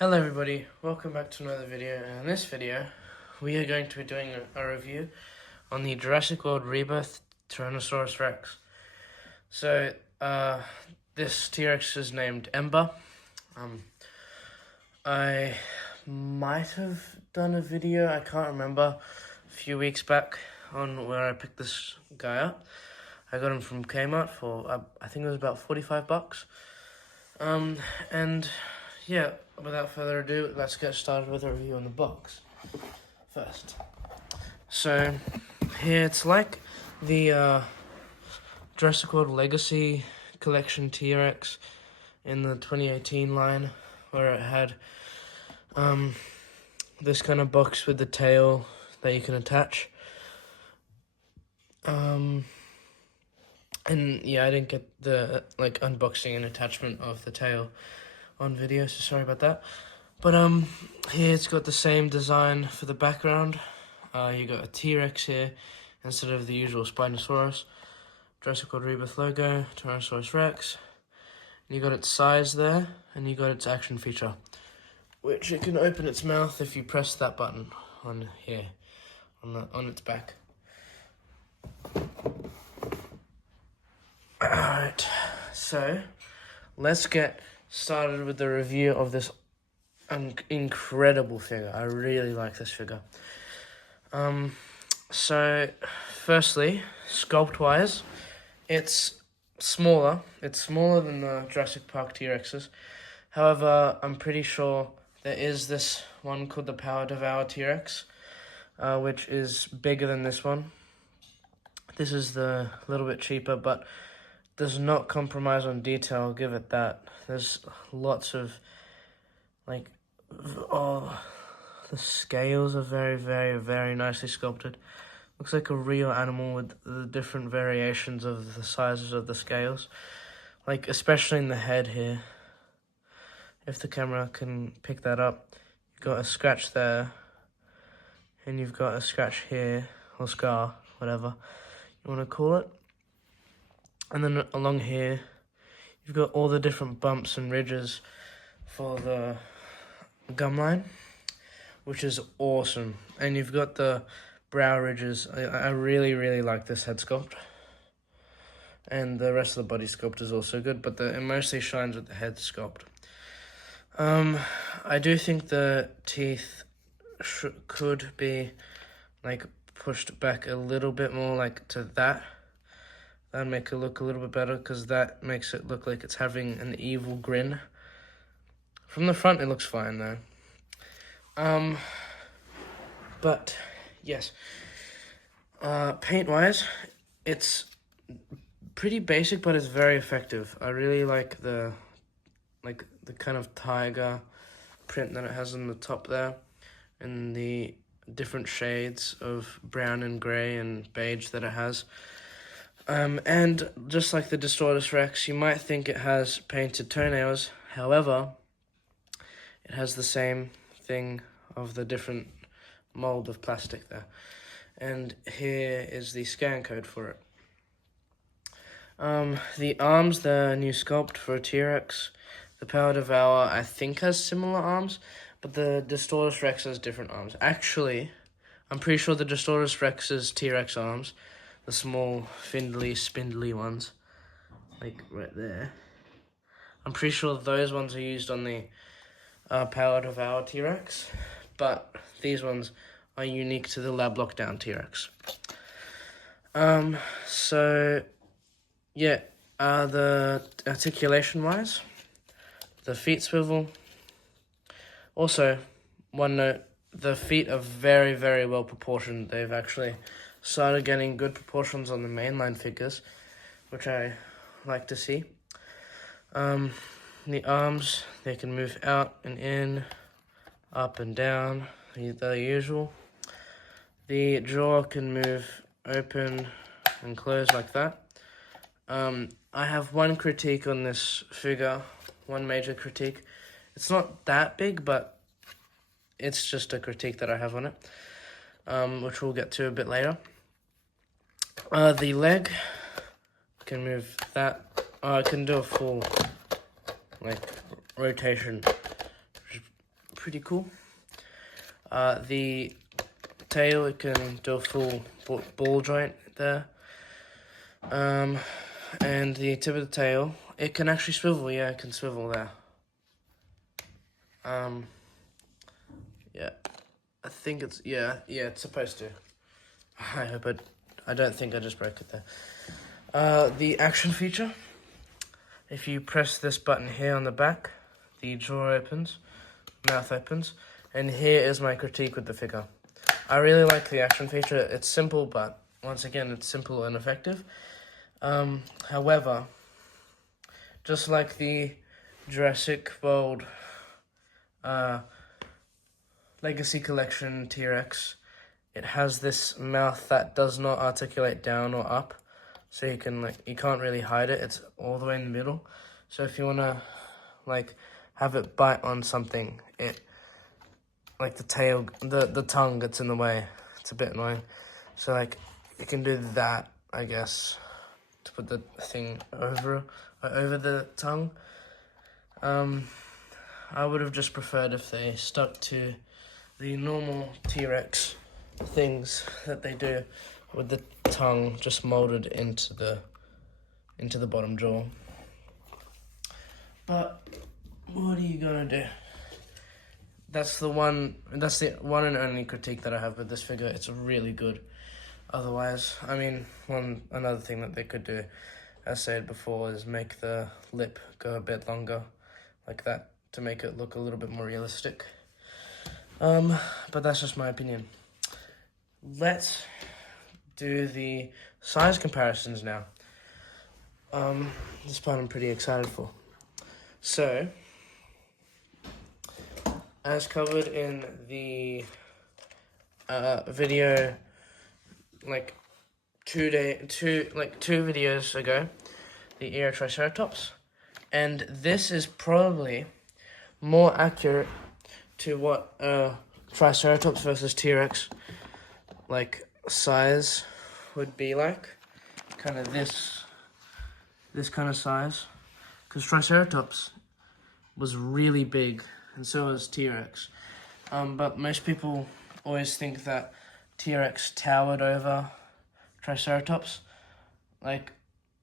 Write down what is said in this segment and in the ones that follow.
Hello everybody, welcome back to another video, and in this video we are going to be doing a review on the Jurassic World Rebirth Tyrannosaurus Rex. So this T-Rex is named Ember. I might have done a video, I can't remember, a few weeks back on where I picked this guy up. I got him from Kmart for I think it was about $45. And yeah, without further ado, let's get started with a review on the box first. So here it's like the Jurassic World Legacy Collection T-Rex in the 2018 line, where it had this kind of box with the tail that you can attach. And yeah, I didn't get the unboxing and attachment of the tail on video, so sorry about that. But here it's got the same design for the background. You got a T-Rex here instead of the usual Spinosaurus. Jurassic World Rebirth logo, Tyrannosaurus Rex. And you got its size there, and you got its action feature, which it can open its mouth if you press that button on here, on its back. Alright, so let's get started with the review of this incredible figure. I really like this figure. So firstly, sculpt wise, it's smaller. It's smaller than the Jurassic Park T-Rexes. However, I'm pretty sure there is this one called the Power Devour T-Rex, which is bigger than this one. This is a little bit cheaper, but does not compromise on detail, I'll give it that. There's lots of, the scales are very, very, very nicely sculpted. Looks like a real animal with the different variations of the sizes of the scales. Like, especially in the head here. If the camera can pick that up. You've got a scratch there. And you've got a scratch here, or scar, whatever you want to call it. And then along here, you've got all the different bumps and ridges for the gum line, which is awesome. And you've got the brow ridges. I really, really like this head sculpt. And the rest of the body sculpt is also good, but it mostly shines with the head sculpt. I do think the teeth could be, pushed back a little bit more, to that. That'd make it look a little bit better, because that makes it look like it's having an evil grin. From the front, it looks fine, though. But, yes. Paint-wise, it's pretty basic, but it's very effective. I really like the kind of tiger print that it has on the top there, and the different shades of brown and grey and beige that it has. And just like the Distortus Rex, you might think it has painted toenails. However, it has the same thing of the different mold of plastic there. And here is the scan code for it. The arms, the new sculpt for a T-Rex. The Power Devour, I think, has similar arms, but the Distortus Rex has different arms. Actually, I'm pretty sure the Distortus Rex's T-Rex arms, the small, spindly ones, right there. I'm pretty sure those ones are used on the Power Devour T-Rex, but these ones are unique to the Lab Lockdown T-Rex. So, yeah, the articulation-wise, the feet swivel. Also, one note, the feet are very, very well proportioned. They've actually started getting good proportions on the mainline figures, which I like to see. The arms, they can move out and in, up and down, the usual. The jaw can move open and close like that. I have one critique on this figure, one major critique. It's not that big, but it's just a critique that I have on it, which we'll get to a bit later. The leg can move that. I can do a full rotation, which pretty cool. The tail, it can do a full ball joint there. And the tip of the tail, it can actually swivel. Yeah, it can swivel there. Yeah, I think it's, yeah, it's supposed to. I hope I don't think I just broke it there. The action feature, if you press this button here on the back, the jaw opens, mouth opens, and here is my critique with the figure. I really like the action feature. It's simple, but once again, it's simple and effective. However, just like the Jurassic World Legacy Collection T-Rex, it has this mouth that does not articulate down or up, so you can't really hide it. It's all the way in the middle. So if you wanna have it bite on something, the tail, the tongue gets in the way. It's a bit annoying. So you can do that, I guess, to put the thing over the tongue. I would have just preferred if they stuck to the normal T-Rex things that they do with the tongue just molded into the bottom jaw. But what are you gonna do? That's the one and only critique that I have with this figure. It's really good. Otherwise, I mean, another thing that they could do, as said before, is make the lip go a bit longer, like that, to make it look a little bit more realistic. But that's just my opinion. Let's do the size comparisons now. This part I'm pretty excited for. So, as covered in the video, two videos ago, the Triceratops, and this is probably more accurate to what Triceratops versus T-Rex size would be like, kind of this kind of size, because Triceratops was really big, and so was T-Rex. But most people always think that T-Rex towered over Triceratops.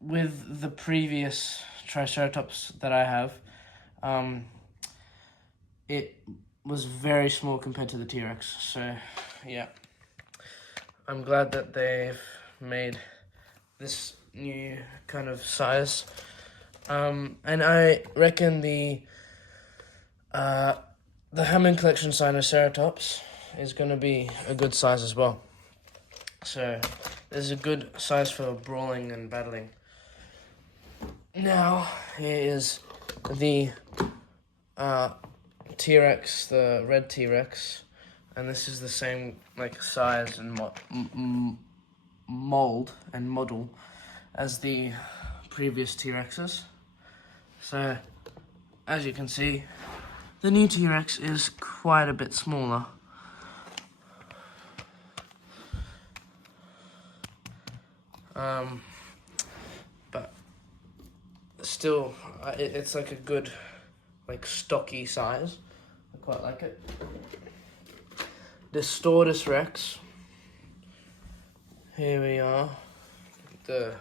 With the previous Triceratops that I have, it was very small compared to the T-Rex. So, yeah. I'm glad that they've made this new kind of size. And I reckon the Hammond Collection Sinoceratops is going to be a good size as well. So, there's a good size for brawling and battling. Now, here is the T-Rex, the red T-Rex, and this is the same size and mold and model as the previous T-Rexes. So, as you can see, the new T-Rex is quite a bit smaller. But still, it's a good, stocky size. I quite like it. The Distortus Rex. Here we are. The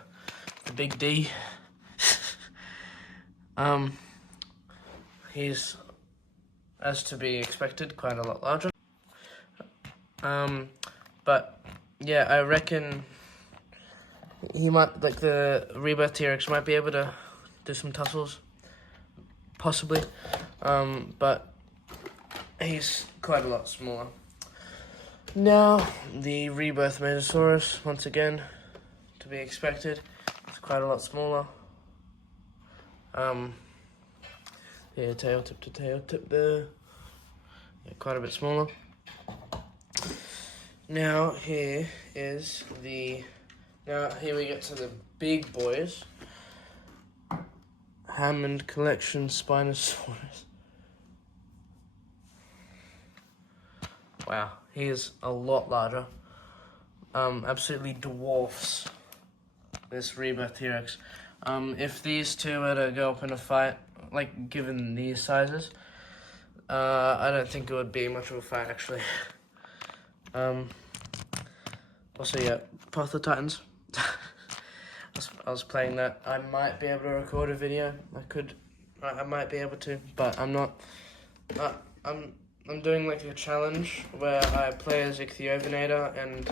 big D. He's, as to be expected, quite a lot larger. But yeah, I reckon he might, the Rebirth T-Rex might be able to do some tussles, possibly. But he's quite a lot smaller. Now, the Rebirth Mosasaurus, once again, to be expected. It's quite a lot smaller. Yeah, tail tip to tail tip there. Yeah, quite a bit smaller. Now, here we get to the big boys. Hammond Collection Spinosaurus. Wow, he is a lot larger. Absolutely dwarfs this Rebirth T-Rex. If these two were to go up in a fight, given these sizes, I don't think it would be much of a fight, actually. Also, yeah, Path of the Titans. I was playing that. I might be able to record a video. I might be able to, but I'm not. I'm doing like a challenge where I play as Ichthyovenator and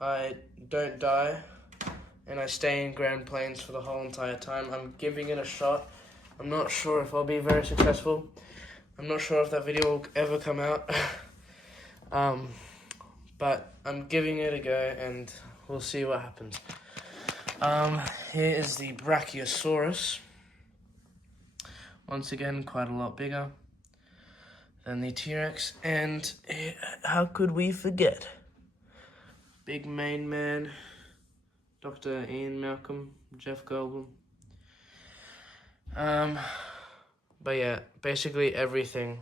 I don't die and I stay in Grand Plains for the whole entire time. I'm giving it a shot. I'm not sure if I'll be very successful. I'm not sure if that video will ever come out. But I'm giving it a go and we'll see what happens. Here is the Brachiosaurus. Once again, quite a lot bigger than the T-Rex. And how could we forget? Big main man, Dr. Ian Malcolm, Jeff Goldblum. But yeah, basically everything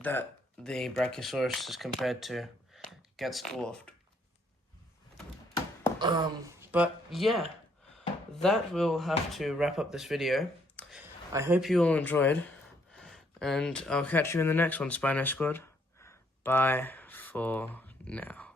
that the Brachiosaurus is compared to gets dwarfed. But yeah, that will have to wrap up this video. I hope you all enjoyed, and I'll catch you in the next one, Spino Squad. Bye for now.